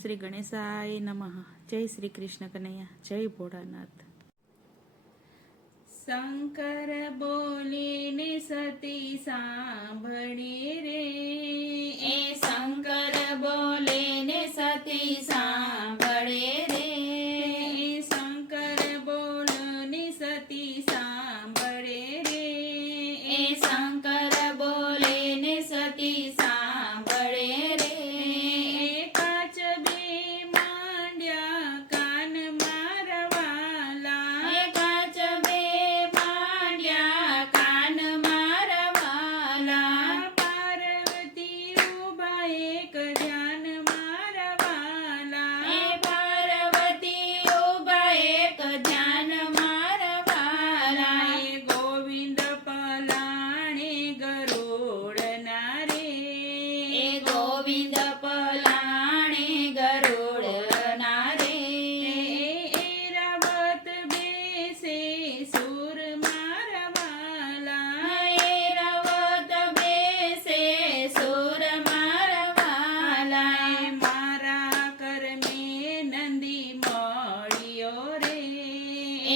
શ્રી ગણેશાય નમઃ. જય શ્રી કૃષ્ણ કનૈયા, જય ભોળાનાથ. શંકર બોલીને સતી સાંભળે રે, એ શંકર બોલે ને સતી સાંભળે રે. શંકર બોલને સતી સાંભળે રે, એ શંકર બોલે ને સતી સાંભળે રે. કાચ બે માંડ્યા કાન મારવાલા, એ કાચ બે માંડ્યા કાન મારવાલા. પાર્વતી ઉભા એક ધ્યાન મારવાલા, એ પાર્વતી ઉભા એક ધ્યાન મારવાલા. એ ગોવિંદ પલાણે ગરુડના રે, એ ગોવિંદ પલાણે ગરુડના રે. એરાવત બેસે સુર મારવાલા, એરાવત બેસે સુર મારવાલા. મારા કરમે નંદી મળ્યો રે,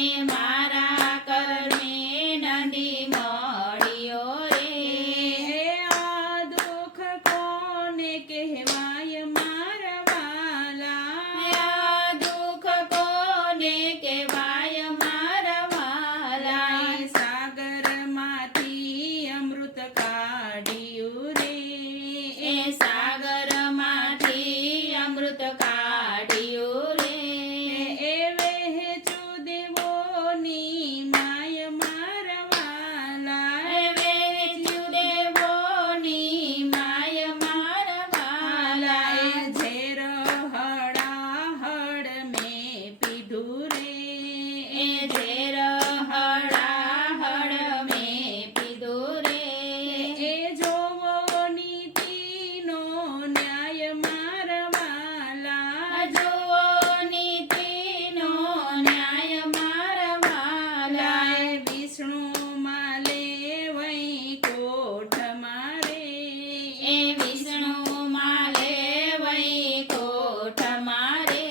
એ મારા કર્મે નંદી મળ્યો રે. આ દુઃખ કોને કહેવાય મારવાલા, આ દુઃખ કોને કહેવાય મારવાલા. સાગરમાંથી અમૃત કાઢ્યું રે, એ સાગરમાંથી અમૃત કાઢ્યું રે. એ વહેંચ્યું દેવોની માય મારવાલા, એ વેચ્યું દેવોની માય મારવાલા. ઝેર હળાહળ મેં પીધું રે, એ ઝેર હળાહળ મેં પીધું રે. એ જોવો નીતિનો ન્યાય મારવાલા, જુઓ નીતિનો ન્યાય મારવાલા. વિષ્ણુ માલે વૈકોઠ મારે, એ વિષ્ણુ માલે વૈકોઠ મારે.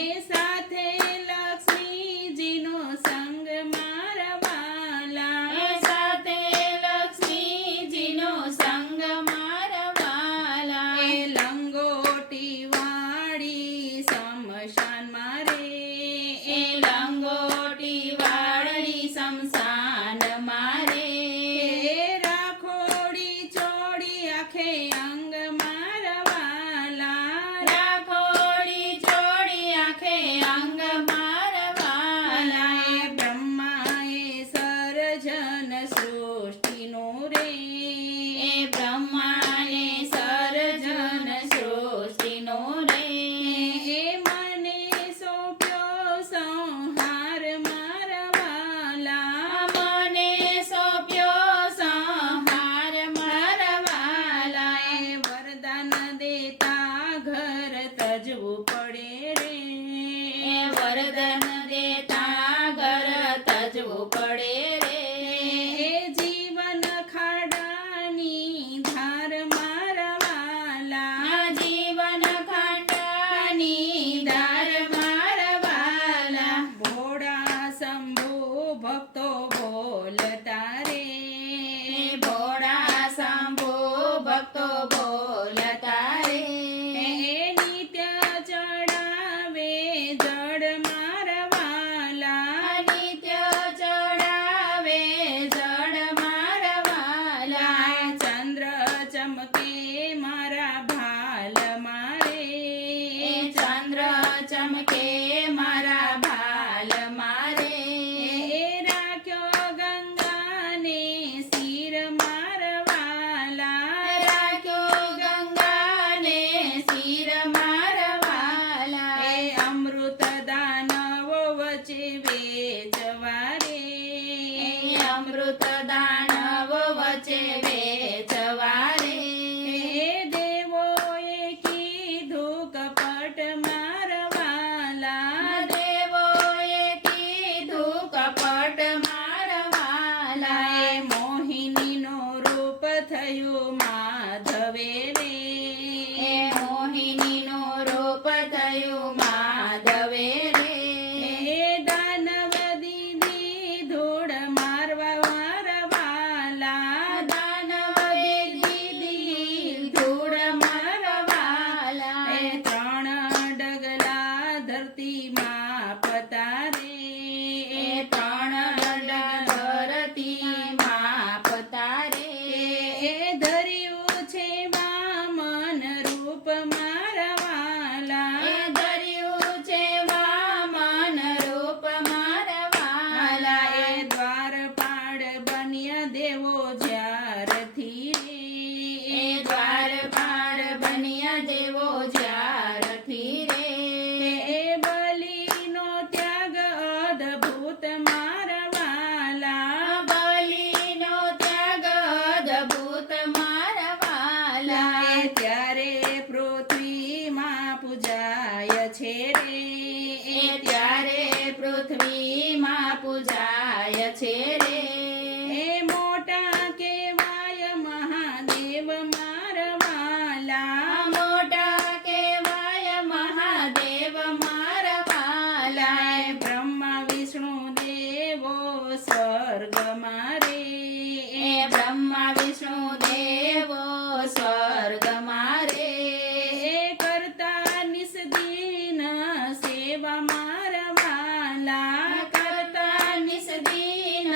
એ સાથે લક્ષ્મીજીનો સંગ મારવાલા, એ સાથે લક્ષ્મીજીનો સંગ મારવાલા. એ લંગોટી વાળી શમશાન મારે, એ લંગોટી વાળી શમશાન મારે. એ રાખોડી ચોડી આખે અંગ મારવાલા, રાખોડી ચોડી આંખે અંગ મારવાલા. એ બ્રહ્માએ સર્જન સૃષ્ટિનું રે, એ બ્રહ્માને સર્જન સૃષ્ટિનો રે. એ મને સોંપ્યો સંહાર મારવાલા, મને સોંપ્યો સંહાર મારવાલા. એ વરદાન દેતા ઘર તજવું પડે રે, એ વરદાન દેતા ઘર તજવું પડે રે. એ જીવન ખાડાની ધાર મારવાલા, આ જીવન ખાંડાની ધાર મારવાલા. ભોળા શંભુ ભક્તો બોલતા રે, એ ભોળા શંભુ ભક્તો બોલતા રે. એ નિત્ય ચડાવે જળ મારવાલા, નિત્ય ચડાવે જળ મારવાલા. ચંદ્ર ચમકે મારા ભાલ મારે, એ ચંદ્ર ચમકે મારા ભાલ મારે. એ રાખ્યો ગંગાને શિર મારવાલા, રાખ્યો ગંગાને શિર મારવાલા. એ અમૃત દાનવો વચ્ચે વેચવા રે, એ અમૃત દાનવ વચ્ચે વેચવા રે. એ દેવોએ કીધું કપટ મારવાલા, દેવોએ કીધું કપટ મારવાલા. એ મોહિનીનો રૂપ થયું માધવે રે, એ મોહિનીનું રૂપ પૂજાય છે રે એ મોટા કેવાય મહાદેવ મારા વાલા મોટા કેવાય મહાદેવ મારા વાલા બ્રહ્મા વિષ્ણુ દેવો સ્વર્ગમાં રે એ બ્રહ્મા વિષ્ણુ દેવો સ્વર્ગમાં રે એ કરતા નિસ્દિન સેવા મારા વાલા કરતા નિસ્દિન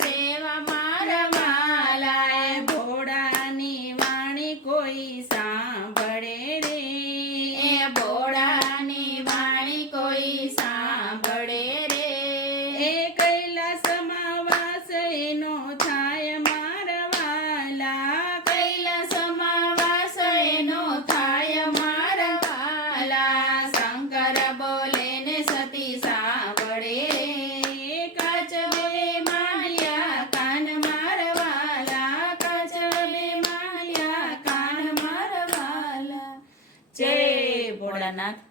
સેવા મારા વાલા ભોળાની વાણી કોઈ સાંભળે રે એ ભોળાની વાણી કોઈ સાંભળે રે એ કૈલાસમાં વાસ એનો થાય મારા વાલા કૈલાસમાં વાસ એનો થાય મારા વાલા શંકર બોલે ને સતી સાંભળે કાચબે માળિયા કાન મારા વાલા કાચબે માળિયા કાન મારા વાલા જય ભોળાનાથ